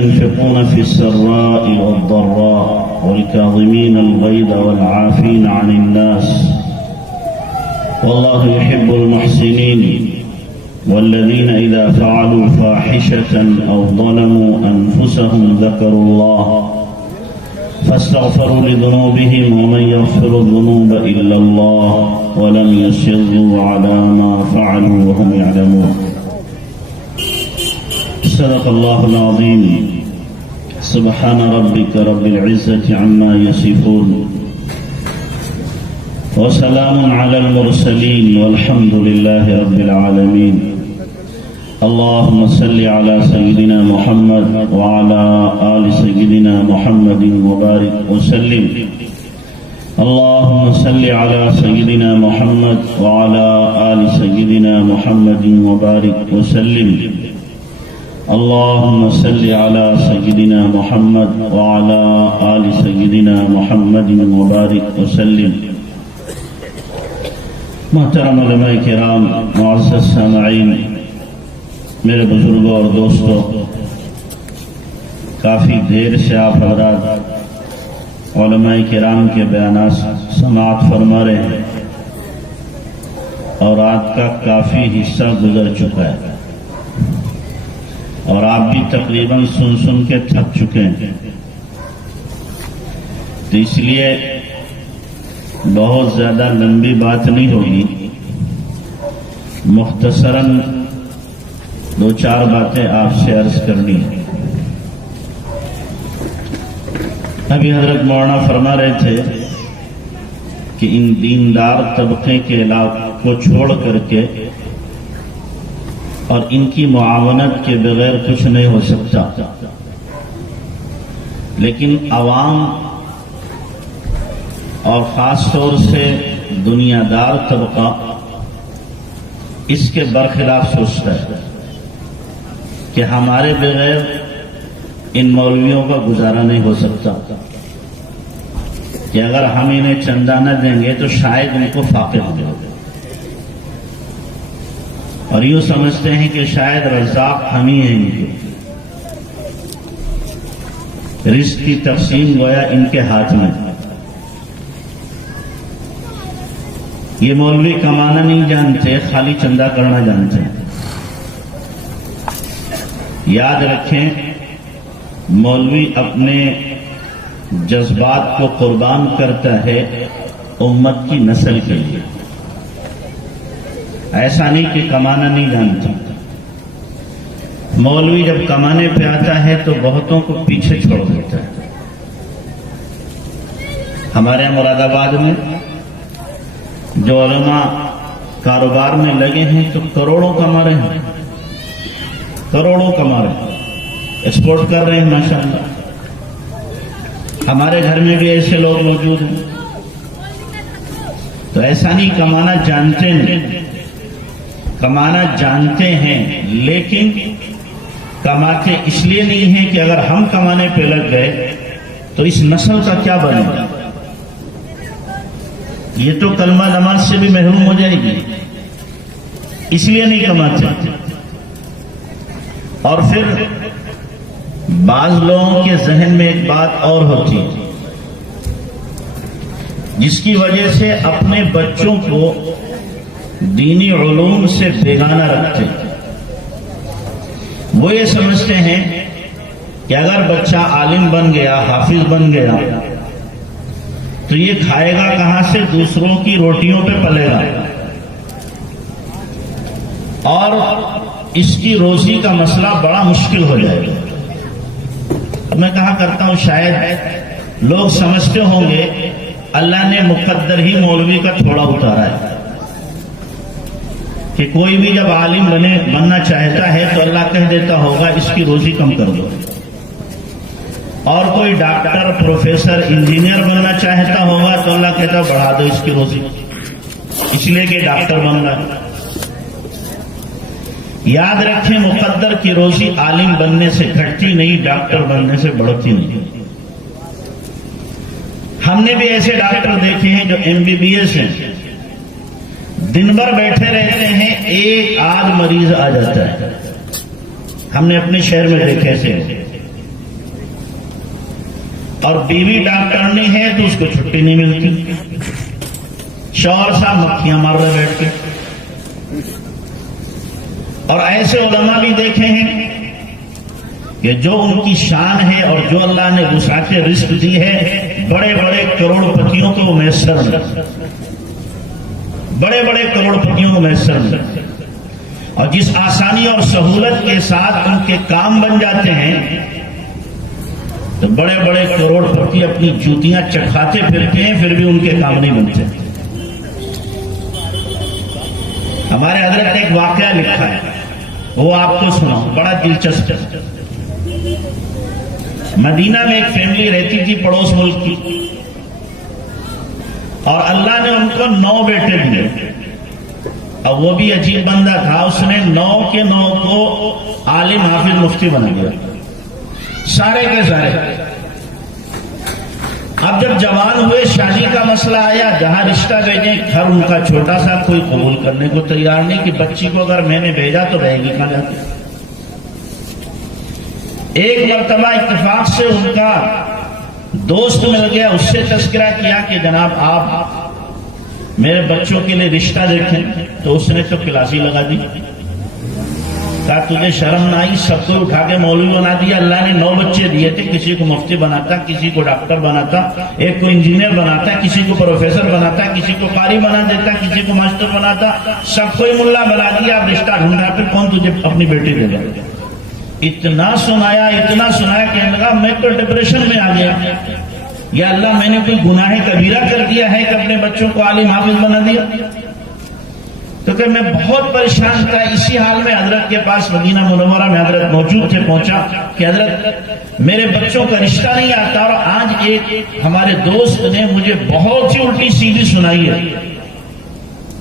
ينفقون في السراء والضراء والكاظمين الغيظ والعافين عن الناس والله يحب المحسنين والذين إذا فعلوا فاحشة أو ظلموا أنفسهم ذكروا الله فاستغفروا لذنوبهم ومن يغفر الذنوب إلا الله ولم يصروا على ما فعلوا وهم يعلمون. صدق الله العظيم. سبحان ربك رب العزة عما يصفون وسلام على المرسلين والحمد لله رب العالمين. اللهم صل على سيدنا محمد وعلى آل سيدنا محمد وبارك وسلم. اللهم صل على سيدنا محمد وعلى آل سيدنا محمد وبارك وسلم. اللهم صل على سيدنا محمد وعلى آل سيدنا محمد وبارك وسلم. محترم علماء کرام، معزز سامعین، میرے بزرگوں اور دوستوں، کافی دیر سے آپ حضرات علماء کرام کے بیانات سماعت فرما رہے ہیں اور رات کا کافی حصہ گزر چکا ہے اور آپ بھی تقریباً سن کے تھک چکے ہیں، تو اس لیے بہت زیادہ لمبی بات نہیں ہوگی، مختصراً دو چار باتیں آپ سے عرض کرنی ہے. ابھی حضرت مولانا فرما رہے تھے کہ ان دیندار طبقے کے علاقوں کو چھوڑ کر کے اور ان کی معاونت کے بغیر کچھ نہیں ہو سکتا، لیکن عوام اور خاص طور سے دنیا دار طبقہ اس کے برخلاف سوچتا ہے کہ ہمارے بغیر ان مولویوں کا گزارا نہیں ہو سکتا، کہ اگر ہم انہیں چندہ نہ دیں گے تو شاید ان کو فاقے ہو جائے گا، اور یوں سمجھتے ہیں کہ شاید رزاق ہم ہی ہیں، ان کے رزق کی تقسیم گویا ان کے ہاتھ میں. یہ مولوی کمانا نہیں جانتے، خالی چندہ کرنا جانتے ہیں. یاد رکھیں، مولوی اپنے جذبات کو قربان کرتا ہے امت کی نسل کے لیے. ایسا نہیں کہ کمانا نہیں جانتا. مولوی جب کمانے پہ آتا ہے تو بہتوں کو پیچھے چھوڑ دیتا ہے. ہمارے مراد آباد میں جو علماء کاروبار میں لگے ہیں تو کروڑوں کما رہے ہیں، کروڑوں کما رہے ہیں، ایکسپورٹ کر رہے ہیں ماشاءاللہ. ہمارے گھر میں بھی ایسے لوگ موجود ہیں. تو ایسا نہیں، کمانا جانتے نہیں، کمانا جانتے ہیں، لیکن کماتے اس لیے نہیں ہیں کہ اگر ہم کمانے پہ لگ گئے تو اس نسل کا کیا بنے گا. یہ تو کلمہ نماز سے بھی محروم ہو جائے گی، اس لیے نہیں کماتے. اور پھر بعض لوگوں کے ذہن میں ایک بات اور ہوتی ہے جس کی وجہ سے اپنے بچوں کو دینی علوم سے بیگانہ رکھتے. وہ یہ سمجھتے ہیں کہ اگر بچہ عالم بن گیا، حافظ بن گیا تو یہ کھائے گا کہاں سے؟ دوسروں کی روٹیوں پہ پلے گا، اور اس کی روزی کا مسئلہ بڑا مشکل ہو جائے گا. میں کہا کرتا ہوں شاید لوگ سمجھتے ہوں گے اللہ نے مقدر ہی مولوی کا تھوڑا اتارا ہے کہ کوئی بھی جب عالم بننا چاہتا ہے تو اللہ کہہ دیتا ہوگا اس کی روزی کم کر دو، اور کوئی ڈاکٹر، پروفیسر، انجینئر بننا چاہتا ہوگا تو اللہ کہتا بڑھا دو اس کی روزی، اس لیے کہ ڈاکٹر بن رہا. یاد رکھیں، مقدر کی روزی عالم بننے سے گھٹتی نہیں، ڈاکٹر بننے سے بڑھتی نہیں. ہم نے بھی ایسے ڈاکٹر دیکھے ہیں جو MBBS ہیں، دن بھر بیٹھے رہتے ہیں، ایک آدھ مریض آ جاتا ہے. ہم نے اپنے شہر میں دیکھے تھے. اور بیوی ڈاکٹرنی ہے تو اس کو چھٹی نہیں ملتی، شوہر صاحب مکھیاں مار رہے بیٹھ کے. اور ایسے علماء بھی دیکھے ہیں کہ جو ان کی شان ہے اور جو اللہ نے وسعت رزق دی ہے، بڑے بڑے کروڑ پتیوں کو میسر نہیں، بڑے بڑے کروڑ پتیوں کو میسر نہیں. اور جس آسانی اور سہولت کے ساتھ ان کے کام بن جاتے ہیں تو بڑے بڑے کروڑ پتی اپنی جوتیاں چکھاتے پھرتے ہیں، پھر بھی ان کے کام نہیں بنتے. ہمارے حضرت نے ایک واقعہ لکھا ہے، وہ آپ کو سناؤں، بڑا دلچسپ. مدینہ میں ایک فیملی رہتی تھی پڑوس ملک کی، اور اللہ نے ان کو 9 بیٹے دیے. اب وہ بھی عجیب بندہ تھا، اس نے 9 کے 9 کو عالم حافظ مفتی بنا دیا، سارے کے سارے. اب جب جوان ہوئے، شادی کا مسئلہ آیا، جہاں رشتہ بھیجیں، گھر ان کا چھوٹا سا، کوئی قبول کرنے کو تیار نہیں کہ بچی کو اگر میں نے بھیجا تو رہے گی کہاں جاتی. ایک مرتبہ اتفاق سے ان کا دوست مل گیا، اس سے تذکرہ کیا کہ جناب آپ میرے بچوں کے لیے رشتہ دیکھیں. تو اس نے تو کلاسی لگا دی، کہا تجھے شرم نہ آئی، سب کو اٹھا کے مولوی بنا دیا. اللہ نے 9 بچے دیے تھے، کسی کو مفتی بناتا، کسی کو ڈاکٹر بناتا، ایک کو انجینئر بناتا، کسی کو پروفیسر بناتا، کسی کو قاری بنا دیتا، کسی کو ماسٹر بناتا، سب کو ملا بنا دیا. اب رشتہ ڈھونڈا، پھر کون تجھے اپنی بیٹی دے گا. اتنا سنایا کہنے لگا میں تو ڈپریشن میں آ گیا، یا اللہ میں نے کوئی گناہ کبیرہ کر دیا ہے کہ اپنے بچوں کو عالم حافظ بنا دیا. تو کہ میں بہت پریشان تھا. اسی حال میں حضرت کے پاس مدینہ منورہ میں حضرت موجود تھے، پہنچا کہ حضرت میرے بچوں کا رشتہ نہیں آتا، اور آج ایک ہمارے دوست نے مجھے بہت سی الٹی سیدھی سنائی ہے،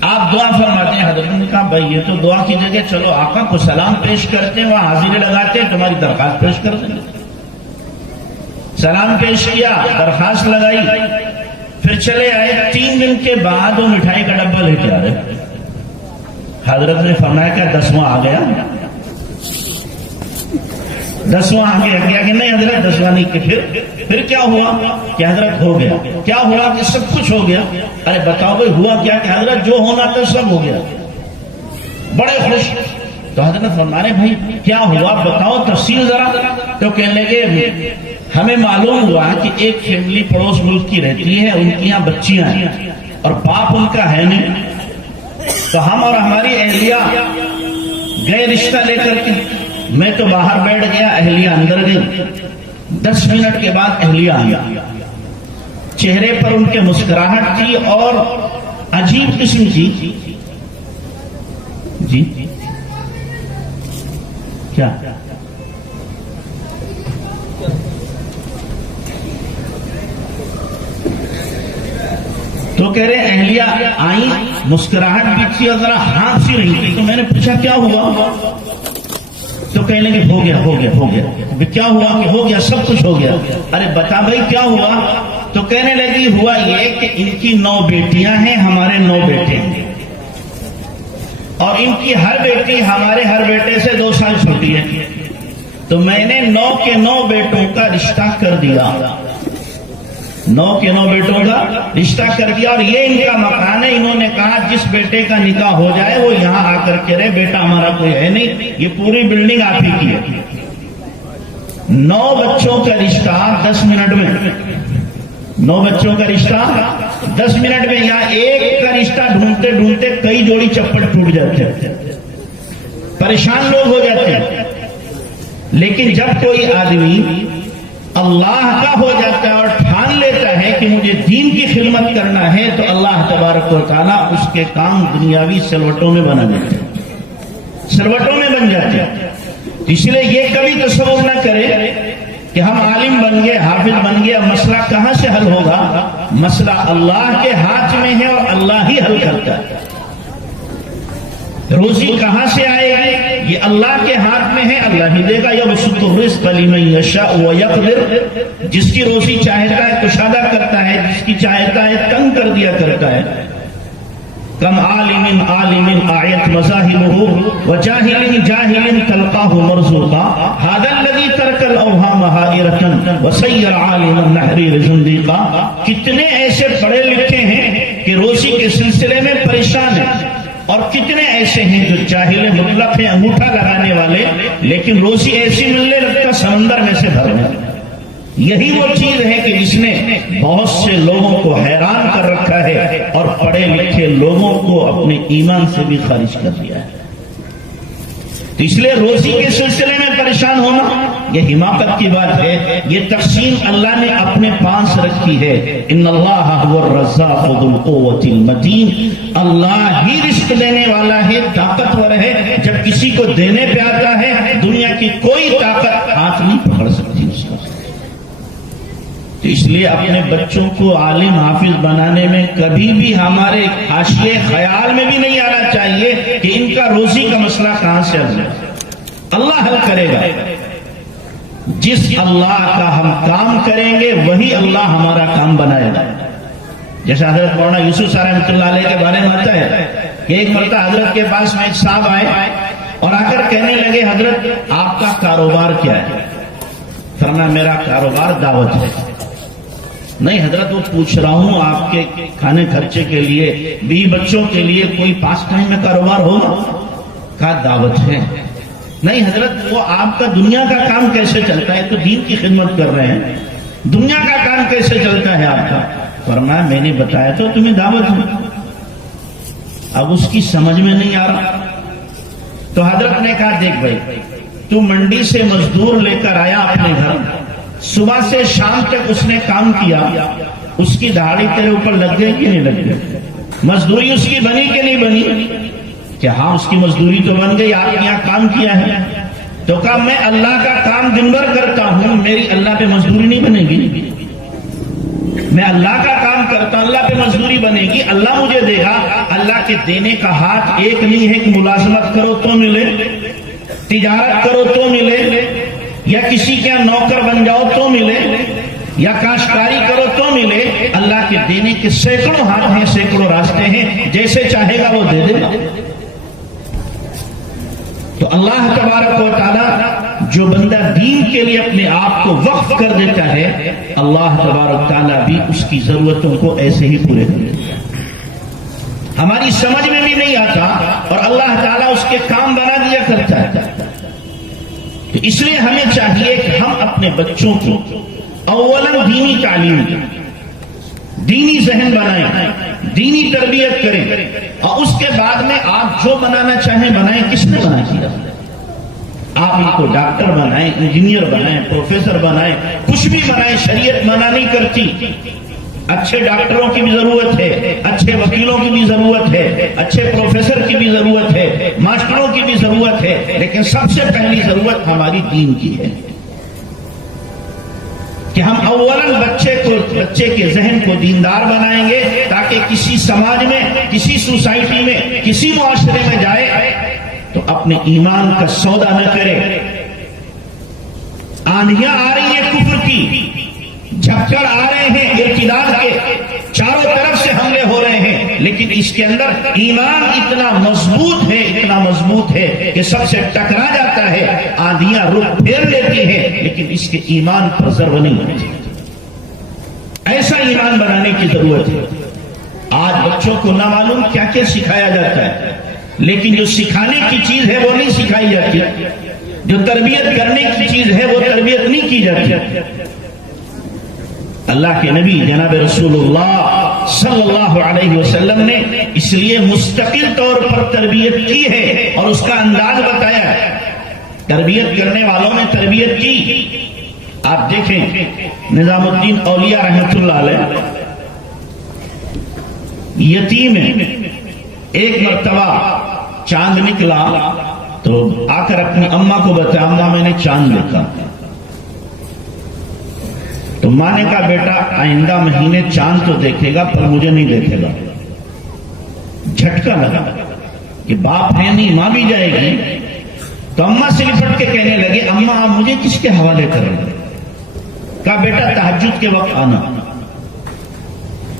آپ دعا فرماتے ہیں. حضرت نے کہا بھائی یہ تو دعا کی جگہ، چلو آقا کو سلام پیش کرتے ہیں، وہاں حاضری لگاتے ہیں، تمہاری درخواست پیش کر دیں. سلام پیش کیا، درخواست لگائی، پھر چلے آئے. 3 دن کے بعد وہ مٹھائی کا ڈبہ لے کے آ رہے. حضرت نے فرمایا کہ 10واں آ گیا، 10واں آ گیا. کیا کہ نہیں حضرت 10واں نہیں. کہ پھر کیا ہوا کہ حضرت ہو گیا. کیا ہوا کہ سب کچھ ہو گیا. ارے بتاؤ بھائی ہوا کیا کہ حضرت جو ہونا تھا سب ہو گیا. بڑے خوش. تو حضرت فرمانے بھائی کیا ہوا بتاؤ تفصیل ذرا. تو کہنے لگے ہمیں معلوم ہوا کہ ایک فیملی پڑوس ملک کی رہتی ہے، ان کی یہاں بچیاں ہیں اور باپ ان کا ہے نہیں. تو ہم اور ہماری اہلیہ گئے رشتہ لے کر کے. میں تو باہر بیٹھ گیا، اہلیہ اندر گئی. 10 منٹ کے بعد اہلیہ آئی. چہرے پر ان کے مسکراہٹ تھی اور عجیب قسم کی. جی کیا تو کہہ رہے اہلیہ آئی، مسکراہٹ بھی تھی اور ذرا ہاتھ سی رہی تھی. تو میں نے پوچھا کیا ہوا. تو کہنے لگے ہو گیا ہو گیا ہو گیا. کیا ہوا کہ ہو گیا سب کچھ ہو گیا. ارے بتا بھائی کیا ہوا. تو کہنے لگی ہوا یہ کہ ان کی 9 بیٹیاں ہیں، ہمارے 9 بیٹے ہیں، اور ان کی ہر بیٹی ہمارے ہر بیٹے سے 2 سال چھوٹی ہے. تو میں نے 9 کے 9 بیٹوں کا رشتہ کر دیا، 9 کے 9 بیٹوں کا رشتہ کر دیا. اور یہ ان کا مکان ہے. انہوں نے کہا جس بیٹے کا نکاح ہو جائے وہ یہاں آ کر کے رہے، بیٹا ہمارا کوئی ہے نہیں، یہ پوری بلڈنگ آپ ہی کی ہے. 9 بچوں کا رشتہ 10 منٹ میں، 9 بچوں کا رشتہ 10 منٹ میں. یا ایک کا رشتہ ڈھونڈتے ڈھونڈتے کئی جوڑی چپل ٹوٹ جاتے ہیں، پریشان لوگ ہو جاتے ہیں. لیکن جب کوئی آدمی اللہ کا ہو جاتا ہے اور ٹھان لیتا ہے کہ مجھے دین کی خدمت کرنا ہے، تو اللہ تبارک و تعالیٰ اس کے کام دنیاوی سلوٹوں میں بنا دیتے ہیں، سلوٹوں میں بن جاتے ہیں. اس لیے یہ کبھی تصور نہ کرے کہ ہم عالم بن گئے، حافظ بن گئے، مسئلہ کہاں سے حل ہوگا. مسئلہ اللہ کے ہاتھ میں ہے اور اللہ ہی حل کرتا ہے. روزی کہاں سے آئے گی یہ اللہ کے ہاتھ میں ہے، اللہ ہی دے گا. یبسط الرزق لمن یشاء ویقدر، جس کی روزی چاہتا ہے کشادہ کرتا ہے، جس کی چاہتا ہے تنگ کر دیا کرتا ہے. کم عالم عالم آیت مذاہبہ وجاہل جاہل تلقاہ مرزوقا ھذا الذی ترک الاوہام حائرۃ وسیر عالم النحریر زندیقا. کتنے ایسے پڑھے لکھے ہیں کہ روزی کے سلسلے میں پریشان ہیں، اور کتنے ایسے ہیں جو جاہل مطلق ہیں، انگوٹھا لگانے والے، لیکن روزی ایسی ملنے لگتا سمندر میں سے بھرنے. یہی وہ چیز ہے کہ جس نے بہت سے لوگوں کو حیران کر رکھا ہے اور پڑھے لکھے لوگوں کو اپنے ایمان سے بھی خارج کر دیا ہے. تو اس لیے روزی کے سلسلے میں پریشان ہونا یہ حماقت کی بات ہے. یہ تقسیم اللہ نے اپنے پاس رکھی ہے. ان اللہ هو الرزاق ذو القوة المتین. اللہ ہی رزق دینے والا ہے، طاقتور ہے. جب کسی کو دینے پہ آتا ہے دنیا کی کوئی طاقت ہاتھ نہیں پکڑ سکتی اس کا. تو اس لیے اپنے بچوں کو عالم حافظ بنانے میں کبھی بھی ہمارے حاشیے خیال میں بھی نہیں آنا چاہیے کہ ان کا روزی کا مسئلہ کہاں سے حل ہے. اللہ حل کرے گا. جس اللہ کا ہم کام کریں گے وہی اللہ ہمارا کام بنائے گا. جیسا حضرت مولانا یوسف صاحب رحمۃ اللہ علیہ کے بارے میں آتا ہے کہ ایک مرتبہ حضرت کے پاس میں ایک صاحب آئے اور آ کر کہنے لگے حضرت آپ کا کاروبار کیا ہے؟ فرمایا میرا کاروبار دعوت ہے. نہیں حضرت وہ پوچھ رہا ہوں آپ کے کھانے خرچے کے لیے، بیوی بچوں کے لیے کوئی پاس ٹائم میں کاروبار ہوگا؟ کہا دعوت ہے. نہیں حضرت وہ آپ کا دنیا کا کام کیسے چلتا ہے؟ تو دین کی خدمت کر رہے ہیں، دنیا کا کام کیسے چلتا ہے آپ کا؟ فرمایا میں نے بتایا تو تمہیں دعوت ہے. اب اس کی سمجھ میں نہیں آ رہا. تو حضرت نے کہا دیکھ بھائی تو منڈی سے مزدور لے کر آیا اپنے گھر، صبح سے شام تک اس نے کام کیا، اس کی دہاڑی تیرے اوپر لگ گئی کہ نہیں لگ گئی؟ مزدوری اس کی بنی کہ نہیں بنی؟ کہ ہاں اس کی مزدوری تو بن گئی، آپ یہاں کام کیا ہے. تو کہا میں اللہ کا کام دن بھر کرتا ہوں، میری اللہ پہ مزدوری نہیں بنے گی. میں اللہ کا کام کرتا ہوں، اللہ پہ مزدوری بنے گی، اللہ مجھے دے گا. اللہ کے دینے کا ہاتھ ایک نہیں ہے کہ ملازمت کرو تو ملے، تجارت کرو تو ملے، یا کسی کے نوکر بن جاؤ تو ملے، یا کاشتکاری کرو تو ملے. اللہ کے دینے کے سینکڑوں ہاتھ ہیں، سینکڑوں راستے ہیں، جیسے چاہے گا وہ دے دے گا. تو اللہ تبارک و تعالی جو بندہ دین کے لیے اپنے آپ کو وقف کر دیتا ہے، اللہ تبارک و تعالی بھی اس کی ضرورتوں کو ایسے ہی پورے کر دیتا ہے. ہماری سمجھ میں بھی نہیں آتا اور اللہ تعالیٰ اس کے کام بنا دیا کرتا ہے. تو اس لیے ہمیں چاہیے کہ ہم اپنے بچوں کو اولاً دینی تعلیم دیں، دینی ذہن بنائیں، دینی تربیت کریں، اور اس کے بعد میں آپ جو بنانا چاہیں بنائیں. کس نے منع کیا؟ آپ ان کو ڈاکٹر بنائیں، انجینئر بنائیں، پروفیسر بنائیں، کچھ بھی بنائیں، شریعت منع نہیں کرتی. اچھے ڈاکٹروں کی بھی ضرورت ہے، اچھے وکیلوں کی بھی ضرورت ہے، اچھے پروفیسر کی بھی ضرورت ہے، ماسٹروں کی بھی ضرورت ہے، لیکن سب سے پہلی ضرورت ہماری دین کی ہے کہ ہم اولاً بچے کے ذہن کو دیندار بنائیں گے، تاکہ کسی سماج میں، کسی سوسائٹی میں، کسی معاشرے میں جائے تو اپنے ایمان کا سودا نہ کرے. آندھیاں آ رہی ہیں کفر کی، جھکڑ آ رہے ہیں ارتداد کے، چاروں طرف سے حملے ہو رہے ہیں، لیکن اس کے اندر ایمان اتنا مضبوط ہے، اتنا مضبوط ہے کہ سب سے ٹکرا جاتا ہے. آندھیاں رخ پھیر لیتی ہیں لیکن اس کے ایمان پر ضرب نہیں ہوتی. ایسا ایمان بنانے کی ضرورت ہے. آج بچوں کو نہ معلوم کیا کیا سکھایا جاتا ہے، لیکن جو سکھانے کی چیز ہے وہ نہیں سکھائی جاتی، جو تربیت کرنے کی چیز ہے وہ تربیت نہیں کی جاتی. اللہ کے نبی جناب رسول اللہ صلی اللہ علیہ وسلم نے اس لیے مستقل طور پر تربیت کی ہے اور اس کا انداز بتایا ہے. تربیت کرنے والوں نے تربیت کی. آپ دیکھیں نظام الدین اولیاء رحمۃ اللہ علیہ یتیم ہے. ایک مرتبہ چاند نکلا تو آ کر اپنی اماں کو بتایا، اماں میں نے چاند دیکھا. تو ماں نے کہا بیٹا آئندہ مہینے چاند تو دیکھے گا پر مجھے نہیں دیکھے گا. جھٹکا لگا کہ باپ ہے نہیں، ماں بھی جائے گی. تو اماں سے لپٹ کے کہنے لگے اماں آپ مجھے کس کے حوالے کریں گے؟ کہا بیٹا تہجد کے وقت آنا.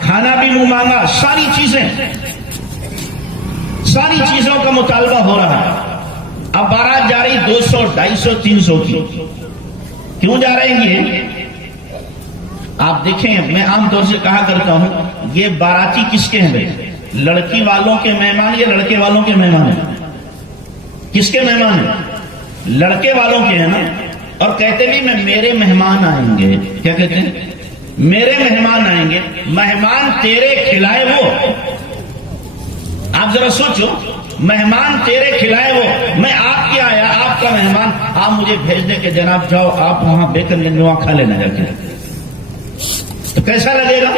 کھانا بھی منہ مانگا، ساری چیزوں کا مطالبہ ہو رہا ہے۔ اب بارات جا رہی 200، 250، 300 کی۔ کیوں جا رہے ہیں یہ؟ آپ دیکھیں، میں عام طور سے کہا کرتا ہوں یہ باراتی کس کے ہیں بھائی؟ لڑکی والوں کے مہمان یا لڑکے والوں کے مہمان ہیں؟ کس کے مہمان ہیں؟ لڑکے والوں کے ہیں نا۔ اور کہتے بھی میں میرے مہمان آئیں گے، کیا کہتے ہیں؟ میرے مہمان آئیں گے۔ مہمان تیرے کھلائے وہ، آپ ذرا سوچو، مہمان تیرے کھلائے وہ، میں آپ کے آیا، آپ کا مہمان، آپ مجھے بھیج دیں کہ جناب جاؤ آپ وہاں بیکن گنج وہاں کھا لینا جا کے، تو کیسا لگے گا؟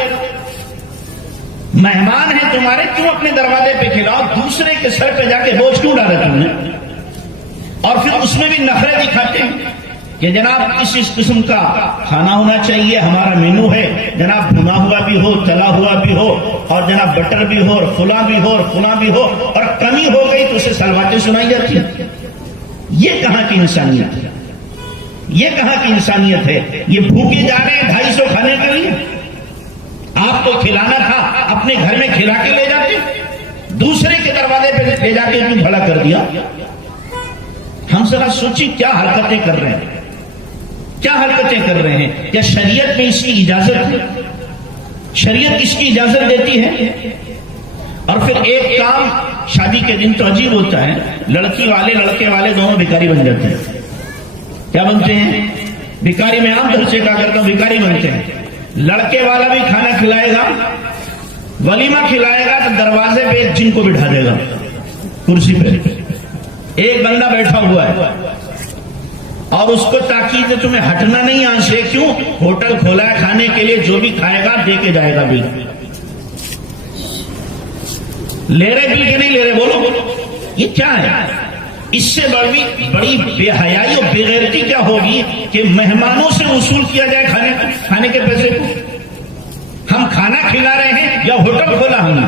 مہمان ہیں تمہارے، کیوں اپنے دروازے پہ کھلاؤ؟ دوسرے کے سر پہ جا کے بوجھ کیوں ڈالا تم نے؟ اور پھر اس میں بھی نخرے دکھاتے ہیں کہ جناب اس قسم کا کھانا ہونا چاہیے، ہمارا مینو ہے جناب، بھنا ہوا بھی ہو، تلا ہوا بھی ہو، اور جناب بٹر بھی ہو، اور فلاں بھی ہو، اور فلاں بھی ہو، اور کمی ہو گئی تو اسے سلواتیں سنائی جاتی ہیں۔ یہ کہاں کی انسانیت ہے؟ یہ کہاں کی انسانیت ہے؟ یہ بھوکے جا رہے ہیں 250 کھانے کے لیے، آپ کو کھلانا تھا اپنے گھر میں کھلا کے لے جاتے، دوسرے کے دروازے پہ لے جا کے کیوں کھڑا کر دیا؟ ہم ذرا سوچیں کیا حرکتیں کر رہے ہیں، کیا حرکتیں کر رہے ہیں؟ کیا شریعت میں اس کی اجازت ہے؟ شریعت اس کی اجازت دیتی ہے؟ اور پھر ایک کام شادی کے دن تو عجیب ہوتا ہے، لڑکی والے لڑکے والے دونوں بھکاری بن جاتے ہیں۔ کیا بنتے ہیں؟ بھکاری۔ میں عام طور سے کہا کرتا ہوں بھکاری بنتے ہیں۔ لڑکے والا بھی کھانا کھلائے گا، ولیمہ کھلائے گا، تو دروازے پہ ایک جن کو بٹھا دے گا کرسی پہ، ایک بندہ بیٹھا ہوا ہے، اور اس کو تاکید ہے تمہیں ہٹنا نہیں یہاں سے۔ کیوں؟ ہوٹل کھولا ہے کھانے کے لیے، جو بھی کھائے گا دے کے جائے گا بل۔ لے رہے بل کے نہیں لے رہے؟ بولو یہ کیا ہے؟ اس سے بڑی بے حیائی اور بے غیرتی کیا ہوگی کہ مہمانوں سے وصول کیا جائے کھانے کے پیسے کو؟ ہم کھانا کھلا رہے ہیں یا ہوٹل کھولا ہم نے؟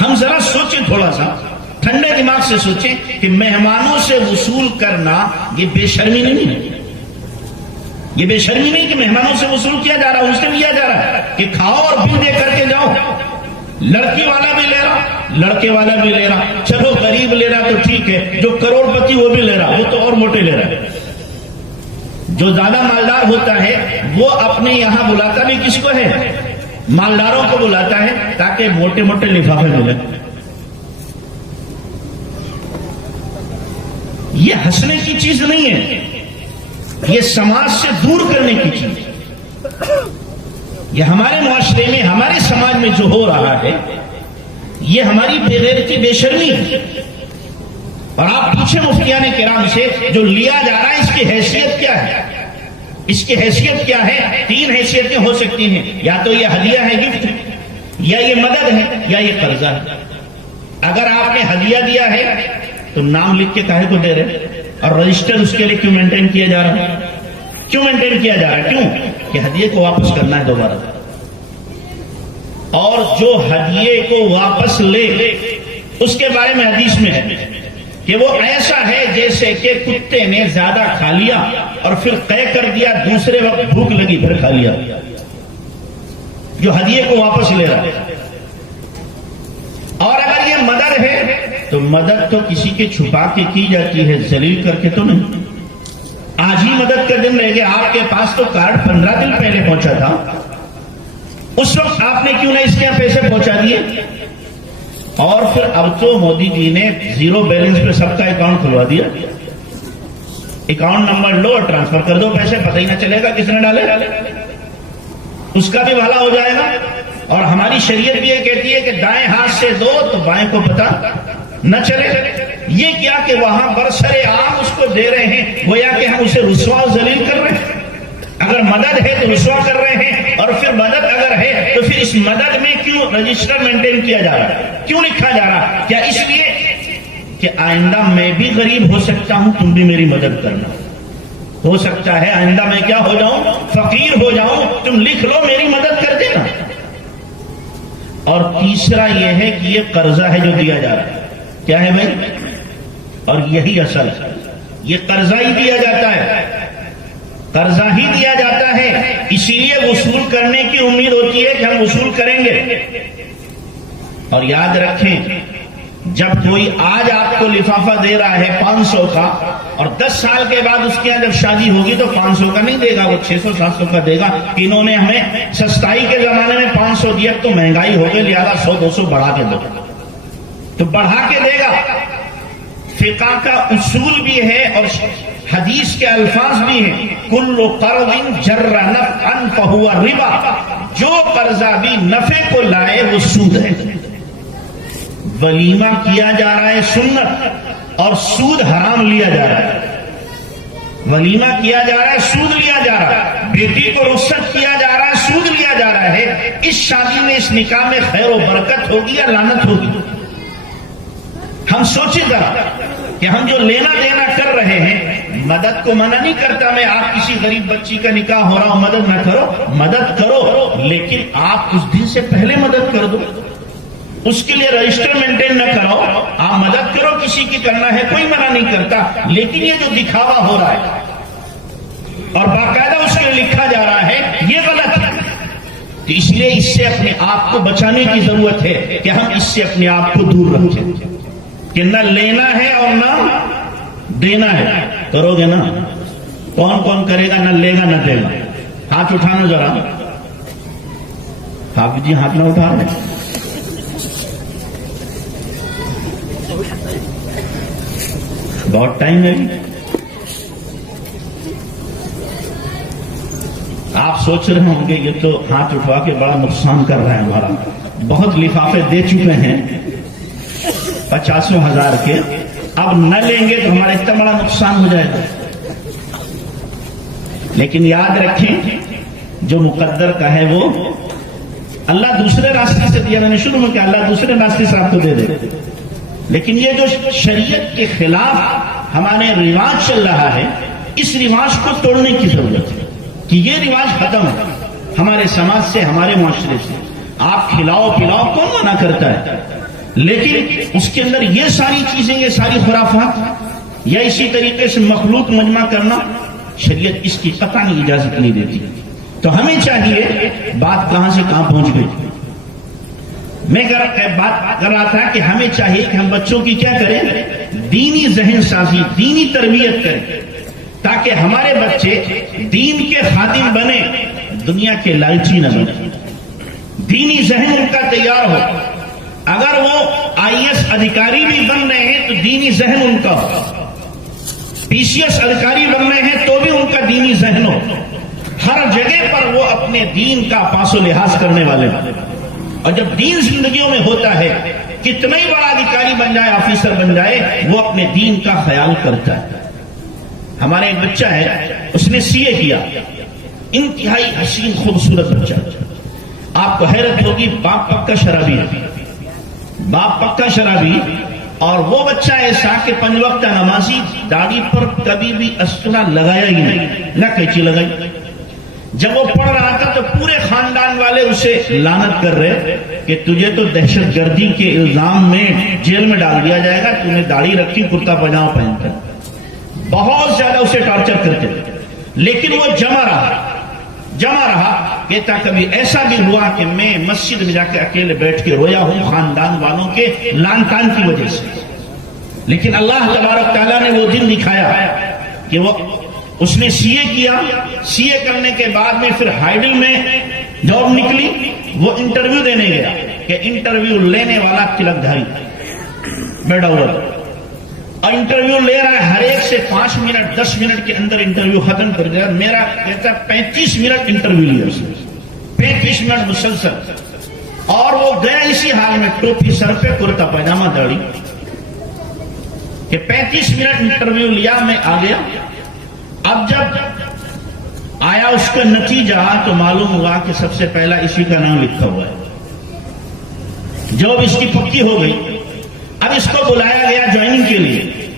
ہم ذرا سوچیں، تھوڑا سا ٹھنڈے دماغ سے سوچیں کہ مہمانوں سے وصول کرنا یہ بے شرمی نہیں ہے؟ یہ بے شرمی نہیں کہ مہمانوں سے وصول کیا جا رہا ہے، اس سے لیا جا رہا ہے کہ کھاؤ اور بل دے کر کے جاؤ۔ لڑکی والا بھی لے رہا، لڑکے والا بھی لے رہا، چلو غریب لے رہا تو ٹھیک ہے، جو کروڑ پتی وہ بھی لے رہا، وہ تو اور موٹے لے رہا ہے۔ جو زیادہ مالدار ہوتا ہے وہ اپنے یہاں بلاتا بھی کس کو ہے؟ مالداروں کو بلاتا ہے تاکہ موٹے موٹے لفافے ملے۔ یہ ہنسنے کی چیز نہیں ہے، یہ سماج سے دور کرنے کی چیز۔ یہ ہمارے معاشرے میں، ہمارے سماج میں جو ہو رہا ہے یہ ہماری بے غیرتی، بے شرمی ہے۔ اور آپ پوچھیں مفتیان کرام سے، جو لیا جا رہا ہے اس کی حیثیت کیا ہے؟ اس کی حیثیت کیا ہے؟ 3 حیثیتیں ہو سکتی ہیں، یا تو یہ ہدیہ ہے، گفٹ، یا یہ مدد ہے، یا یہ قرضہ ہے۔ اگر آپ نے ہدیہ دیا ہے تو نام لکھ کے کاہے کو دے رہے، اور رجسٹر اس کے لیے کیوں مینٹین کیا جا رہا ہے؟ کیوں مینٹین کیا جا رہا ہے؟ کیوں؟ کہ ہدیے کو واپس کرنا ہے دوبارہ۔ اور جو ہدیے کو واپس لے اس کے بارے میں حدیث میں ہے کہ وہ ایسا ہے جیسے کہ کتے نے زیادہ کھا لیا اور پھر قے کر دیا، دوسرے وقت بھوک لگی پھر کھا لیا۔ جو ہدیے کو واپس لے رہا ہے۔ اور اگر یہ مدد ہے تو مدد تو کسی کے چھپا کے کی جاتی ہے، ذلیل کر کے تو نہیں۔ آج ہی مدد کا دن رہ گیا، آپ کے پاس تو کارڈ 15 دن پہلے پہنچا تھا، اس وقت آپ نے کیوں نہ اس کے پیسے پہنچا دیے؟ اور پھر اب تو مودی جی نے 0 بیلنس پہ سب کا اکاؤنٹ کھلوا دیا، اکاؤنٹ نمبر لو اور ٹرانسفر کر دو پیسے، پتہ ہی نہ چلے گا کس نے ڈالے، اس کا بھی بھلا ہو جائے گا۔ اور ہماری شریعت بھی یہ کہتی ہے کہ دائیں ہاتھ سے دو تو بائیں کو پتہ نہ چلے۔ یہ کیا کہ وہاں برسر عام اس کو دے رہے ہیں، گویا کہ ہم اسے رسوا و ذلیل کر رہے ہیں۔ اگر مدد ہے تو رسوا کر رہے ہیں، اور پھر مدد اگر ہے تو پھر اس مدد میں کیوں رجسٹر مینٹین کیا جا رہا ہے؟ کیوں لکھا جا رہا ہے؟ کیا اس لیے کہ آئندہ میں بھی غریب ہو سکتا ہوں، تم بھی میری مدد کرنا؟ ہو سکتا ہے آئندہ میں کیا ہو جاؤں؟ فقیر ہو جاؤں، تم لکھ لو میری مدد کر دینا۔ اور تیسرا یہ ہے کہ یہ قرضہ ہے جو دیا جا رہا ہے، کیا ہے بھائی؟ اور یہی اصل ہے، یہ قرضہ ہی دیا جاتا ہے۔ قرضہ ہی دیا جاتا ہے، اسی لیے وصول کرنے کی امید ہوتی ہے کہ ہم وصول کریں گے۔ اور یاد رکھیں، جب کوئی آج آپ کو لفافہ دے رہا ہے 500 کا، اور 10 سال کے بعد اس کے یہاں جب شادی ہوگی تو 500 کا نہیں دے گا، وہ 600-700 کا دے گا کہ انہوں نے ہمیں سستائی کے زمانے میں 500 دیا، تو مہنگائی ہو گئی لہذا 100-200 بڑھا کے دو، تو بڑھا کے دے گا۔ فقہ کا اصول بھی ہے اور حدیث کے الفاظ بھی ہیں، کل قرض جر نفعا فہو ربا، جو قرضہ بھی نفع کو لائے وہ سود ہے۔ ولیمہ کیا جا رہا ہے سنت، اور سود حرام لیا جا رہا ہے۔ ولیمہ کیا جا رہا ہے، سود لیا جا رہا ہے، بیٹی کو رخصت کیا جا رہا ہے، سود لیا جا رہا ہے۔ اس شادی میں، اس نکاح میں خیر و برکت ہوگی یا لعنت ہوگی؟ ہم سوچیں ذرا کہ ہم جو لینا دینا کر رہے ہیں، مدد کو منع نہیں کرتا میں، آپ کسی غریب بچی کا نکاح ہو رہا ہو مدد نہ کرو، مدد کرو، لیکن آپ اس دن سے پہلے مدد کر دو، اس کے لیے رجسٹر مینٹین نہ کرو، آپ مدد کرو، کسی کی کرنا ہے کوئی منع نہیں کرتا، لیکن یہ جو دکھاوا ہو رہا ہے اور باقاعدہ اس کے لکھا جا رہا ہے، یہ غلط ہے۔ تو اس لیے اس سے اپنے آپ کو بچانے کی ضرورت ہے کہ ہم اس سے اپنے آپ کو دور رکھیں کہ نہ لینا ہے اور نہ دینا ہے۔ کرو گے نا؟ کون کون کرے گا؟ نہ لے گا نہ دے گا؟ ہاتھ اٹھانا ذرا۔ حافظ جی ہاتھ نہ اٹھا رہے، بہت ٹائم ہے۔ آپ سوچ رہے ہوں گے یہ تو ہاتھ اٹھوا کے بڑا نقصان کر رہا ہے ہمارا، بہت لفافے دے چکے ہیں 50,000 کے، اب نہ لیں گے تو ہمارا اتنا بڑا نقصان ہو جائے گا۔ لیکن یاد رکھیں، جو مقدر کا ہے وہ اللہ دوسرے راستے سے دیا، میں نے شروع میں کہا اللہ دوسرے راستے سے آپ کو دے دے، لیکن یہ جو شریعت کے خلاف ہمارے رواج چل رہا ہے، اس رواج کو توڑنے کی ضرورت ہے کہ یہ رواج ختم ہے ہمارے سماج سے، ہمارے معاشرے سے۔ آپ کھلاؤ پلاؤ کون منع کرتا ہے، لیکن اس کے اندر یہ ساری چیزیں، یہ ساری خرافات یا اسی طریقے سے مخلوط مجمع کرنا، شریعت اس کی قطعی اجازت نہیں دیتی۔ تو ہمیں چاہیے، بات کہاں سے کہاں پہنچ گئی، میں بات کر رہا تھا کہ ہمیں چاہیے کہ ہم بچوں کی کیا کریں، دینی ذہن سازی، دینی تربیت کریں، تاکہ ہمارے بچے دین کے خادم بنے، دنیا کے لالچی نہ بنے، دینی ذہن ان کا تیار ہو۔ اگر وہ IAS ادھیکاری بھی بن رہے ہیں تو دینی ذہن ان کا ہو، PCS ادھیکاری بن رہے ہیں تو بھی ان کا دینی ذہن ہو، ہر جگہ پر وہ اپنے دین کا پاس و لحاظ کرنے والے ہیں۔ اور جب دین زندگیوں میں ہوتا ہے، کتنا ہی بڑا ادھیکاری بن جائے، آفیسر بن جائے، وہ اپنے دین کا خیال کرتا ہے۔ ہمارے ایک بچہ ہے، اس نے CA کیا، انتہائی حسین خوبصورت بچہ، آپ کو حیرت ہوگی، باپ پکا شرابی ہے، باپ پکا شرابی، اور وہ بچہ ایسا کہ 5 وقت نمازی، داڑھی پر کبھی بھی اسطنا لگایا ہی نہیں، نہ قینچی لگائی۔ جب وہ پڑھ رہا تھا تو پورے خاندان والے اسے لعنت کر رہے کہ تجھے تو دہشت گردی کے الزام میں جیل میں ڈال دیا جائے گا، تو نے داڑھی رکھی، کرتا پاجامہ پہن کر، بہت زیادہ اسے ٹارچر کرتے، لیکن وہ جمع رہا کہتا کبھی ایسا بھی ہوا کہ میں مسجد میں جا کے اکیلے بیٹھ کے رویا ہوں خاندان والوں کے لان تان کی وجہ سے، لیکن اللہ تبارک تعالیٰ نے وہ دن دکھایا کہ وہ اس نے CA کیا، CA کرنے کے بعد میں پھر ہائیڈل میں جاب نکلی، وہ انٹرویو دینے گیا کہ انٹرویو لینے والا تلک دھاری بیٹھا ہوا، اور انٹرویو لے رہا ہے، ہر ایک سے 5 منٹ 10 منٹ کے اندر انٹرویو ختم کر دیا۔ میرا کہتا 35 منٹ انٹرویو لیا اس نے، 35 منٹ مسلسل، اور وہ گیا اسی حال میں، ٹوپی سر پہ، کرتا پائجامہ داڑھی، کہ 35 منٹ انٹرویو لیا، میں آ گیا۔ اب جب آیا اس کا نتیجہ تو معلوم ہوا کہ سب سے پہلا اسی کا نام لکھا ہوا ہے، جاب اس کی پکی ہو گئی۔ اب اس کو بلایا گیا جوائننگ کے لیے،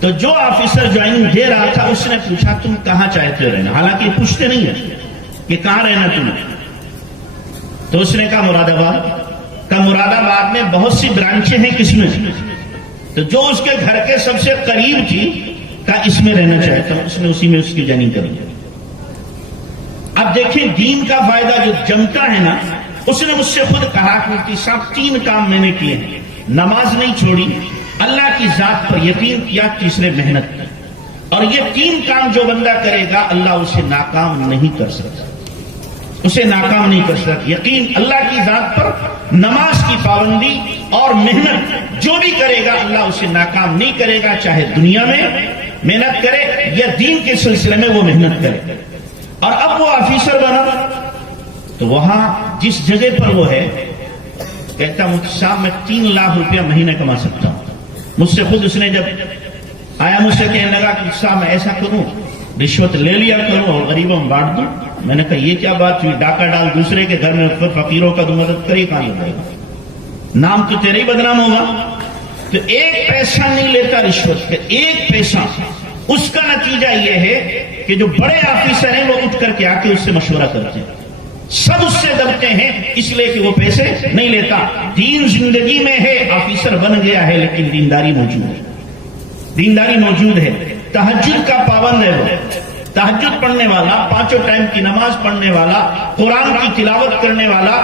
تو جو آفیسر جوائننگ دے رہا تھا اس نے پوچھا تم کہاں چاہتے رہنا، حالانکہ پوچھتے نہیں ہیں کہ کہاں رہنا تمہیں، تو اس نے کہا مراد آباد کا۔ مراد آباد میں بہت سی برانچیں ہیں، کس میں؟ تو جو اس کے گھر کے سب سے قریب تھی، کہا اس میں رہنا چاہتا ہوں، اس نے اسی میں اس کی جوائننگ کر دی۔ اب دیکھیں دین کا فائدہ جو جمتا ہے نا، اس نے مجھ سے خود کہا کہ صاحب 3 کام میں نے کیے ہیں، نماز نہیں چھوڑی، اللہ کی ذات پر یقین کیا، تیسرے محنت کی، اور یہ 3 کام جو بندہ کرے گا اللہ اسے ناکام نہیں کر سکتا، اسے ناکام نہیں کر سکتا۔ یقین اللہ کی ذات پر، نماز کی پابندی اور محنت، جو بھی کرے گا اللہ اسے ناکام نہیں کرے گا، چاہے دنیا میں محنت کرے یا دین کے سلسلے میں وہ محنت کرے۔ اور اب وہ آفیسر بنا تو وہاں جس جگہ پر وہ ہے کہتا مفتی صاحب میں 3 لاکھ روپیہ مہینے کما سکتا ہوں۔ مجھ سے خود اس نے جب آیا مجھ سے کہنے لگا کہ صاحب میں ایسا کروں، رشوت لے لیا کروں اور غریبوں میں بانٹ دوں۔ میں نے کہا یہ کیا بات ہوئی، ڈاکہ ڈال دوسرے کے گھر میں فقیروں کا تو مدد کری، کہاں لے جائے گا، نام تو تیرے ہی بدنام ہوگا۔ تو 1 پیسہ نہیں لیتا رشوت کا، 1 پیسہ۔ اس کا نتیجہ یہ ہے کہ جو بڑے آفیسر ہیں وہ اٹھ کر کے آ کے اس سے مشورہ کرتے ہیں، سب اس سے دبتے ہیں، اس لیے کہ وہ پیسے نہیں لیتا۔ دین زندگی میں ہے، آفیسر بن گیا ہے لیکن دینداری موجود ہے، دینداری موجود ہے۔ تہجد کا پابند ہے، وہ تہجد پڑھنے والا، 5 ٹائم کی نماز پڑھنے والا، قرآن کی تلاوت کرنے والا،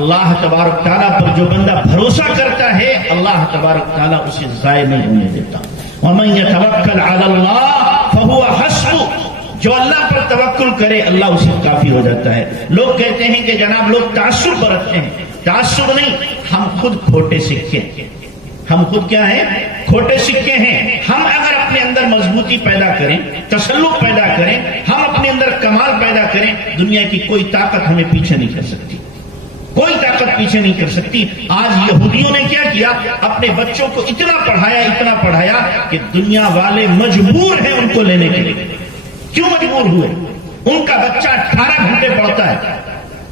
اللہ تبارک تعالیٰ پر جو بندہ بھروسہ کرتا ہے اللہ تبارک تعالیٰ اسے ضائع نہیں ہونے دیتا۔ وَمَن يَتَوَكَّلْ عَلَى اللَّهِ فَهُوَ حَسْبُهُ، جو اللہ پر توکل کرے اللہ اسے کافی ہو جاتا ہے۔ لوگ کہتے ہیں کہ جناب لوگ تعصب برتتے ہیں، تعصب نہیں، ہم خود کھوٹے سکے، ہم خود کیا ہیں، کھوٹے سکے ہیں۔ ہم اگر اپنے اندر مضبوطی پیدا کریں، تسلط پیدا کریں، ہم اپنے اندر کمال پیدا کریں، دنیا کی کوئی طاقت ہمیں پیچھے نہیں کر سکتی، کوئی طاقت پیچھے نہیں کر سکتی۔ آج یہودیوں نے کیا کیا، اپنے بچوں کو اتنا پڑھایا کہ دنیا والے مجبور ہیں ان کو لینے کے لیے۔ کیوں مجبور ہوئے؟ ان کا بچہ 18 گھنٹے پڑھتا ہے،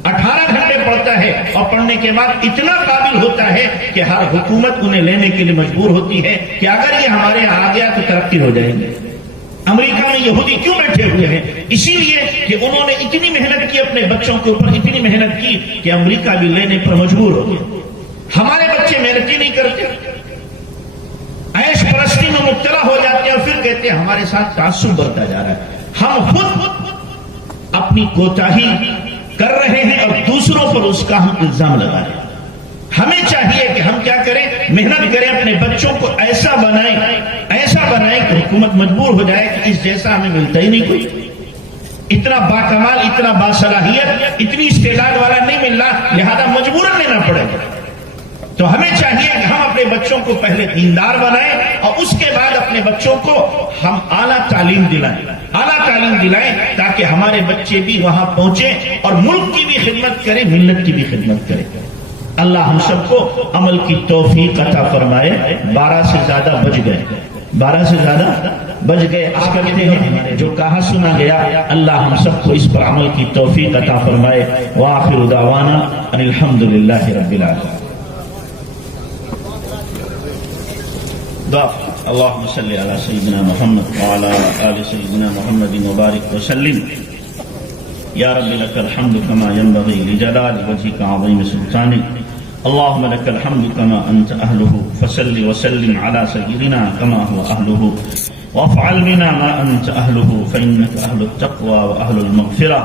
18 گھنٹے پڑھتا ہے، اور پڑھنے کے بعد اتنا قابل ہوتا ہے کہ ہر حکومت انہیں لینے کے لیے مجبور ہوتی ہے کہ اگر یہ ہمارے یہاں آ گیا تو ترقی ہو جائے گی۔ امریکہ میں یہودی کیوں بیٹھے ہوئے ہیں؟ اسی لیے کہ انہوں نے اتنی محنت کی اپنے بچوں کے اوپر، اتنی محنت کی کہ امریکہ بھی لینے پر مجبور ہو گیا۔ ہمارے بچے محنت ہی نہیں کرتے، عیش پرستی میں مبتلا ہو جاتے ہیں، اور پھر کہتے ہیں ہمارے ساتھ تعصب بڑھتا جا رہا ہے۔ ہم خود اپنی کوتاہی کر رہے ہیں اور دوسروں پر اس کا ہم الزام لگا رہے ہیں۔ ہمیں چاہیے کہ ہم کیا کریں، محنت کریں، اپنے بچوں کو ایسا بنائیں کہ حکومت مجبور ہو جائے کہ اس جیسا ہمیں ملتا ہی نہیں کوئی، اتنا باکمال، اتنا باصلاحیت، اتنی استعداد والا نہیں مل رہا، لہذا مجبوراً لینا پڑے گا۔ تو ہمیں چاہیے کہ ہم اپنے بچوں کو پہلے دیندار بنائیں اور اس کے بعد اپنے بچوں کو ہم اعلیٰ تعلیم دلائیں تاکہ ہمارے بچے بھی وہاں پہنچیں اور ملک کی بھی خدمت کریں، ملت کی بھی خدمت کریں۔ اللہ ہم سب کو عمل کی توفیق عطا فرمائے۔ 12 سے زیادہ بج گئے، آ کرتے ہیں جو کہا سنا گیا، اللہ ہم سب کو اس پر عمل کی توفیق عطا فرمائے۔ وآخر دعوانا ان الحمد للہ رب العالمین۔ اللهم صل على سيدنا محمد وعلى آل سيدنا محمد وبارك وسلم۔ يا رب لك الحمد كما ينبغي لجلال وجهك عظيم سلطانك، اللهم لك الحمد كما أنت أهله، فصل وسلم على سيدنا كما هو أهله، وافعل بنا ما أنت أهله، فإنك أهل التقوى وأهل المغفرة۔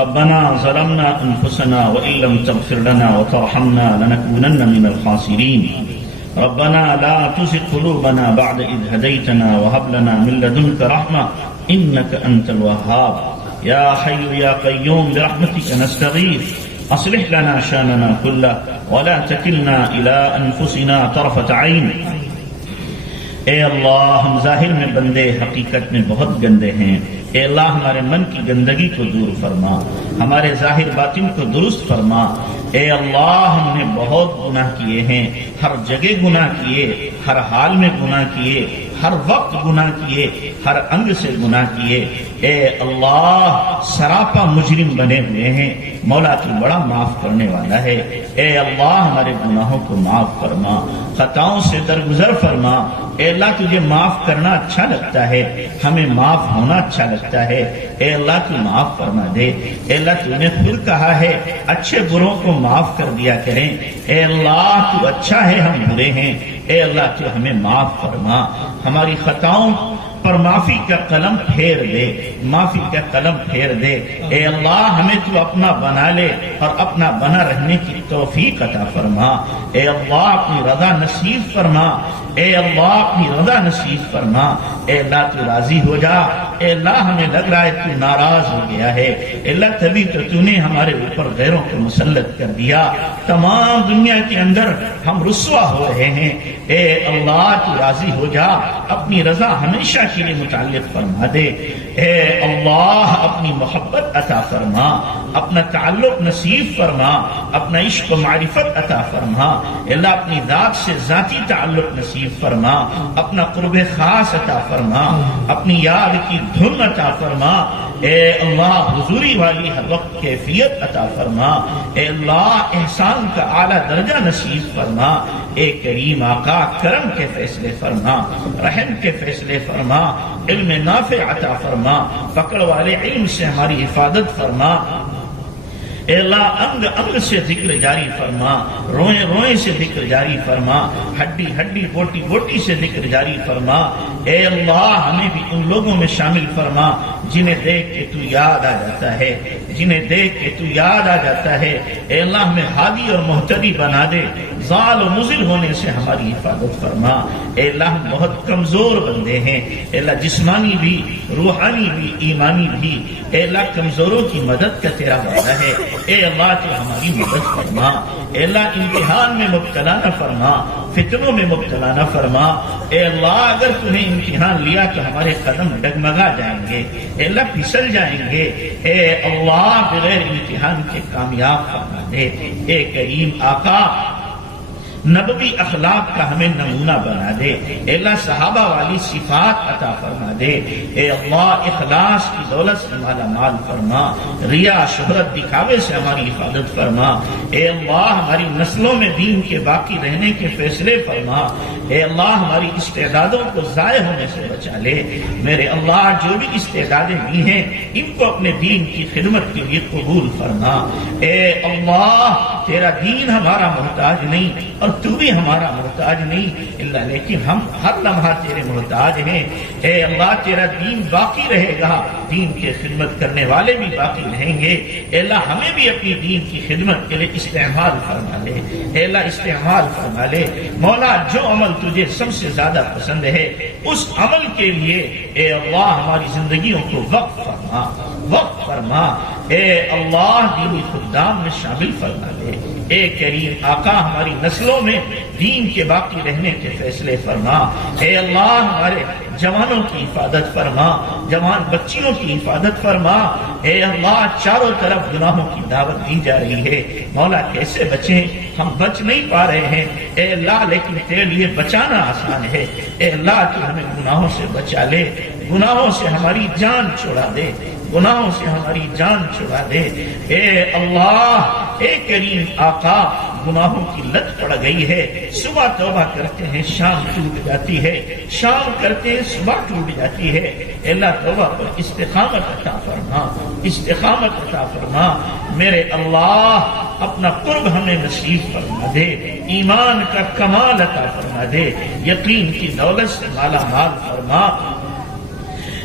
ربنا ظلمنا أنفسنا وإن لم تغفر لنا وترحمنا لنكونن من الخاسرين۔ ربنا لا تزغ قلوبنا بعد إذ هديتنا وهب لنا من لدنك رحمة إنك أنت الوهاب۔ يا حي يا قيوم برحمتك نستغيث، أصلح لنا شأننا كله ولا تكلنا إلى أنفسنا طرفة عين۔ اے اللہ ہم ظاہر میں بندے، حقیقت میں بہت گندے ہیں۔ اے اللہ ہمارے من کی گندگی کو دور فرما، ہمارے ظاہر باطن کو درست فرما۔ اے اللہ ہم نے بہت گناہ کیے ہیں، ہر جگہ گناہ کیے، ہر حال میں گناہ کیے، ہر وقت گناہ کیے، ہر انگ سے گناہ کیے۔ اے اللہ سراپا مجرم بنے ہوئے ہیں، مولا تو بڑا معاف کرنے والا ہے۔ اے اللہ ہمارے گناہوں کو معاف فرما، خطاؤں سے درگزر فرما۔ اے اللہ تجھے معاف کرنا اچھا لگتا ہے، ہمیں معاف ہونا اچھا لگتا ہے۔ اے اللہ تو معاف فرما دے۔ اے اللہ تو نے خود کہا ہے اچھے بروں کو معاف کر دیا کریں۔ اے اللہ تو اچھا ہے، ہم برے ہیں۔ اے اللہ تو ہمیں معاف فرما، ہماری خطاؤں پر معافی کا قلم پھیر دے، معافی کا قلم پھیر دے۔ اے اللہ ہمیں تو اپنا بنا لے اور اپنا بنا رہنے کی توفیق عطا فرما۔ اے اللہ اپنی رضا نصیب فرما، اے اللہ اپنی رضا نصیب فرما۔ اے اللہ تو راضی ہو جا، اے اللہ ہمیں لگ رہا ہے تو ناراض ہو گیا ہے، اے اللہ تبھی تو نے ہمارے اوپر غیروں کو مسلط کر دیا، تمام دنیا کے اندر ہم رسوا ہو رہے ہیں۔ اے اللہ تو راضی ہو جا، اپنی رضا ہمیشہ کے لیے متعلق فرما دے۔ اے اللہ اپنی محبت عطا فرما، اپنا تعلق نصیب فرما، اپنا عشق و معرفت عطا فرما۔ اے اللہ اپنی ذات سے ذاتی تعلق نصیب فرما، اپنا قرب خاص عطا فرما، اپنی یاد کی دھن عطا فرما۔ اے اللہ حضوری والی ہر وقت کیفیت عطا فرما۔ اے اللہ احسان کا اعلیٰ درجہ نصیب فرما۔ اے کریم آقا کرم کے فیصلے فرما، رحم کے فیصلے فرما، علم نافع عطا فرما، پکڑ والے علم سے ہماری حفاظت فرما۔ اے اللہ انگ انگ سے ذکر جاری فرما، روئیں روئیں سے ذکر جاری فرما، ہڈی ہڈی بوٹی بوٹی سے ذکر جاری فرما۔ اے اللہ ہمیں بھی ان لوگوں میں شامل فرما جنہیں دیکھ کے تو یاد آ جاتا ہے، جنہیں دیکھ کے تو یاد آ جاتا ہے۔ اے اللہ ہمیں ہادی اور مہتدی بنا دے، ضال و مضل ہونے سے ہماری حفاظت فرما۔ اے اللہ ہم بہت کمزور بندے ہیں، اے اللہ جسمانی بھی، روحانی بھی، ایمانی بھی۔ اے اللہ کمزوروں کی مدد کا تیرا وعدہ ہے، اے اللہ تو ہماری مدد فرما۔ اے اللہ امتحان میں مبتلا نہ فرما، فتنوں میں مبتلا نہ فرما۔ اے اللہ اگر تمہیں امتحان لیا تو ہمارے قدم ڈگمگا جائیں گے، اے اللہ پھسل جائیں گے۔ اے اللہ بغیر امتحان کے کامیاب فرما دے۔ اے کریم آقا نبوی اخلاق کا ہمیں نمونہ بنا دے، اے اللہ صحابہ والی صفات عطا فرما دے۔ اے اللہ اخلاص کی دولت سے مالا مال فرما، ریا شہرت دکھاوے سے ہماری حفاظت فرما۔ اے اللہ ہماری نسلوں میں دین کے باقی رہنے کے فیصلے فرما۔ اے اللہ ہماری استعدادوں کو ضائع ہونے سے بچا لے۔ میرے اللہ جو بھی استعدادیں دی ہیں ان کو اپنے دین کی خدمت کے لیے قبول فرما۔ اے اللہ تیرا دین ہمارا محتاج نہیں اور تو بھی ہمارا محتاج نہیں اللہ، لیکن ہم ہر لمحہ تیرے محتاج ہیں۔ اے اللہ تیرا دین باقی رہے گا، دین کی خدمت کرنے والے بھی باقی رہیں گے۔ اے اللہ ہمیں بھی اپنی دین کی خدمت کے لیے استعمال فرما لے، اے اللہ استعمال فرما لے۔ مولا جو عمل تجھے سب سے زیادہ پسند ہے اس عمل کے لیے اے اللہ ہماری زندگیوں کو وقف فرما، وقف فرما۔ اے اللہ دینی خدام میں شامل فرما لے۔ اے کریم آقا ہماری نسلوں میں دین کے باقی رہنے کے فیصلے فرما۔ اے اللہ ہمارے جوانوں کی حفاظت فرما، جوان بچیوں کی حفاظت فرما۔ اے اللہ چاروں طرف گناہوں کی دعوت دی جا رہی ہے، مولا کیسے بچیں؟ ہم بچ نہیں پا رہے ہیں اے اللہ، لیکن تیرے لیے بچانا آسان ہے۔ اے اللہ تو ہمیں گناہوں سے بچا لے، گناہوں سے ہماری جان چھڑا دے، گناہوں سے ہماری جان چھڑا دے۔ اے اللہ اے کریم آقا گناہوں کی لت پڑ گئی ہے، صبح توبہ کرتے ہیں شام ٹوٹ جاتی ہے، شام کرتے ہیں صبح ٹوٹ جاتی ہے۔ اے اللہ توبہ پر استقامت عطا فرما، استقامت عطا فرما۔ میرے اللہ اپنا قرب ہمیں نصیب فرما دے، ایمان کا کمال عطا فرما دے، یقین کی دولت سے مالا مال فرما۔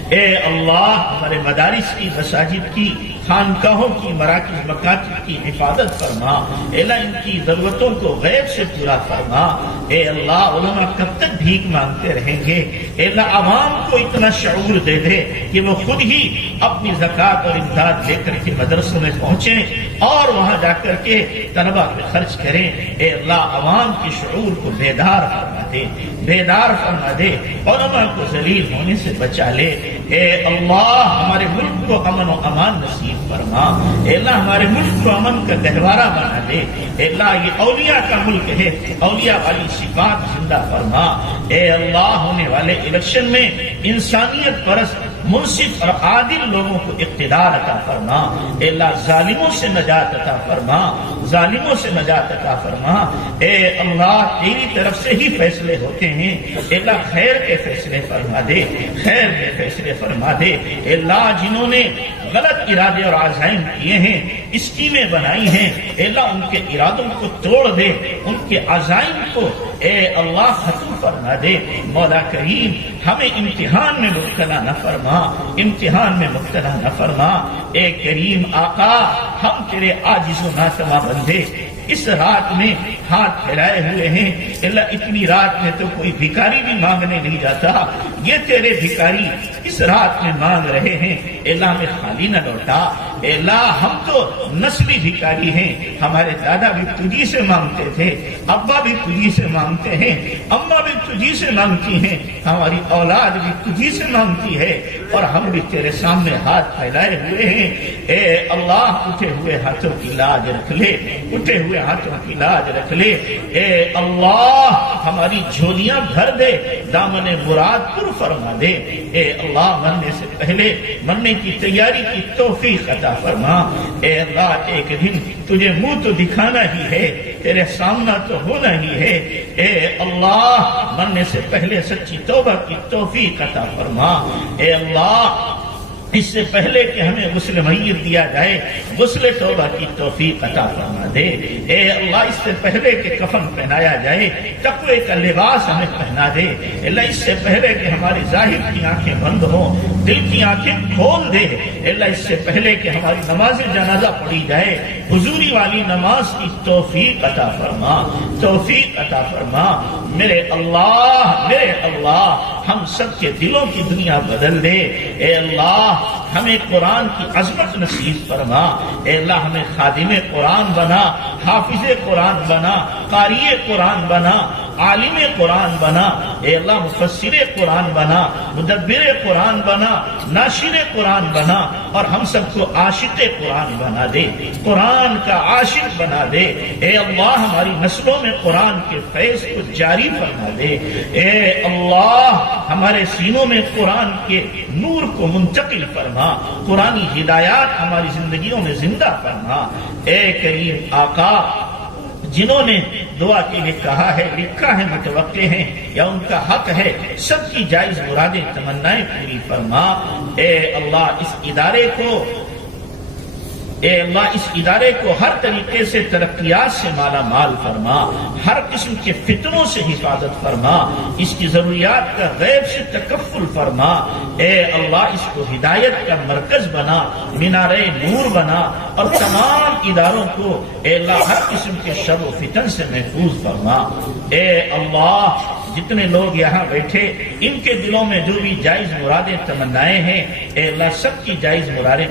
اے اللہ ہمارے مدارس کی، مساجد کی، خانقاہوں کی، مراکز مکاتب کی حفاظت فرما۔ اے اللہ ان کی ضرورتوں کو غیب سے پورا فرما۔ اے اللہ علماء کب تک بھیک مانگتے رہیں گے؟ اے اللہ عوام کو اتنا شعور دے دے کہ وہ خود ہی اپنی زکوٰۃ اور امداد لے کر کے مدرسوں میں پہنچیں اور وہاں جا کر کے طلبہ پہ خرچ کریں۔ اے اللہ عوام کے شعور کو بیدار فرما دے، بیدار فرما دے، علماء کو ذلیل ہونے سے بچا لے۔ اے اللہ ہمارے ملک کو امن و امان نصیب فرما۔ اے اللہ ہمارے ملک کو امن کا گہوارہ بنا دے۔ اے اللہ یہ اولیاء کا ملک ہے، اولیاء والی صفات زندہ فرما۔ اے اللہ ہونے والے الیکشن میں انسانیت پرست، منصف اور عادل لوگوں کو اقتدار عطا فرما۔ اے اللہ ظالموں سے نجات عطا فرما، ظالموں سے نجات عطا فرما۔ اے اللہ تیری طرف سے ہی فیصلے ہوتے ہیں، اے اللہ خیر کے فیصلے فرما دے، خیر کے فیصلے فرما دے۔ اے اللہ جنہوں نے غلط ارادے اور عزائم کیے ہیں، اسکیمیں بنائی ہیں، اے اللہ ان کے ارادوں کو توڑ دے، ان کے عزائم کو اے اللہ ختم فرما دے. مولا کریم ہمیں امتحان میں مبتلا نہ فرما، امتحان میں مبتلا نہ فرما. اے کریم آقا ہم تیرے عاجز و ناتواں بندے اس رات میں ہاتھ پھیلائے ہوئے ہیں. اللہ اتنی رات میں تو کوئی بھکاری بھی مانگنے نہیں جاتا، یہ تیرے بھکاری اس رات میں مانگ رہے ہیں. اللہ ہمیں خالی نہ لوٹا. اللہ ہم تو نسلی بھکاری ہیں، ہمارے دادا بھی تجھی سے مانگتے تھے، ابا بھی تجھی سے مانگتے ہیں، اماں بھی تجھی سے مانگتی ہیں، ہماری اولاد بھی تجھی سے مانگتی ہے، اور ہم بھی تیرے سامنے ہاتھ پھیلائے ہوئے ہیں. اے اللہ اٹھے ہوئے ہاتھوں کی لاج رکھ لے، اٹھے ہوئے ہاتھوں کی لاج رکھ لے. اے اللہ ہماری جھولیاں بھر دے، دامن مراد پر فرما دے. اے اللہ مرنے سے پہلے مرنے کی تیاری کی توفیق عطا فرما. اے اللہ ایک دن تجھے منہ تو دکھانا ہی ہے، تیرے سامنا تو ہونا ہی ہے. اے اللہ مرنے سے پہلے سچی توبہ کی توفیق عطا فرما. اے اللہ اس سے پہلے کہ ہمیں غسل میت دیا جائے غسل توبہ کی توفیق عطا فرما دے. اے اللہ اس سے پہلے کہ کفن پہنایا جائے تقوی کا لباس ہمیں پہنا دے. اللہ اس سے پہلے کہ ہماری ظاہر کی آنکھیں بند ہوں دل کی آنکھیں کھول دے. اللہ اس سے پہلے کہ ہماری نماز جنازہ پڑھی جائے حضوری والی نماز کی توفیق عطا فرما، توفیق عطا فرما. میرے اللہ ہم سب کے دلوں کی دنیا بدل دے. اے اللہ ہمیں قرآن کی عظمت نصیب فرما. اے اللہ ہمیں خادم قرآن بنا، حافظ قرآن بنا، قاری قرآن بنا، عالم قرآن بنا. اے اللہ مفسر قرآن بنا، مدبر قرآن بنا، ناشر قرآن بنا، اور ہم سب کو عاشق قرآن بنا دے، قرآن کا عاشق بنا دے. اے اللہ ہماری نسلوں میں قرآن کے فیض کو جاری فرما دے. اے اللہ ہمارے سینوں میں قرآن کے نور کو منتقل فرما، قرآنی ہدایات ہماری زندگیوں میں زندہ فرما. اے کریم آقا جنہوں نے دعا کے لیے کہا ہے، لکھا ہے، متوقع ہیں یا ان کا حق ہے، سب کی جائز مرادیں تمنائیں پوری فرما. اے اللہ اس ادارے کو ہر طریقے سے ترقیات سے مالا مال فرما، ہر قسم کے فتنوں سے حفاظت فرما، اس کی ضروریات کا غیب سے تکفل فرما. اے اللہ اس کو ہدایت کا مرکز بنا، مینارے نور بنا، اور تمام اداروں کو اے اللہ ہر قسم کے شر و فتن سے محفوظ فرما. اے اللہ جتنے لوگ یہاں بیٹھے ان کے دلوں میں جو بھی جائز مرادیں تمنائیں ہیں اے اللہ سب کی جائز مرادیں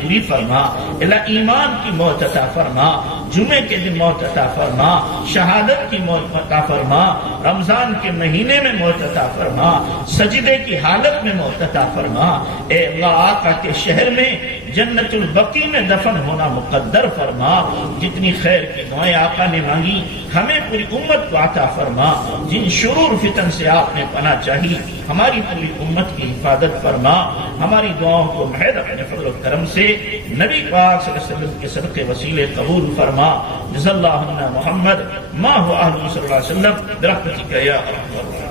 پوری فرما. اللہ ایمان کی موت عطا فرما، جمعے کے دن موت عطا فرما، شہادت کی موت عطا فرما، رمضان کے مہینے میں موت عطا فرما، سجدے کی حالت میں موت عطا فرما. اے اللہ آقا کے شہر میں جنت البقیع میں دفن ہونا مقدر فرما. جتنی خیر کی دعائیں آقا نے مانگی ہمیں پوری امت کو عطا فرما. جن شرور فتن سے آپ نے پناہ چاہی ہماری پوری امت کی حفاظت فرما. ہماری دعاؤں کو محض اپنے فضل و کرم سے نبی پاک صلی اللہ علیہ وسلم کے صدقے وسیلے قبول فرما. جزا اللہ عنا محمد ما هو اهل صلی اللہ علیہ وسلم برحمتک یا ارحم الراحمین.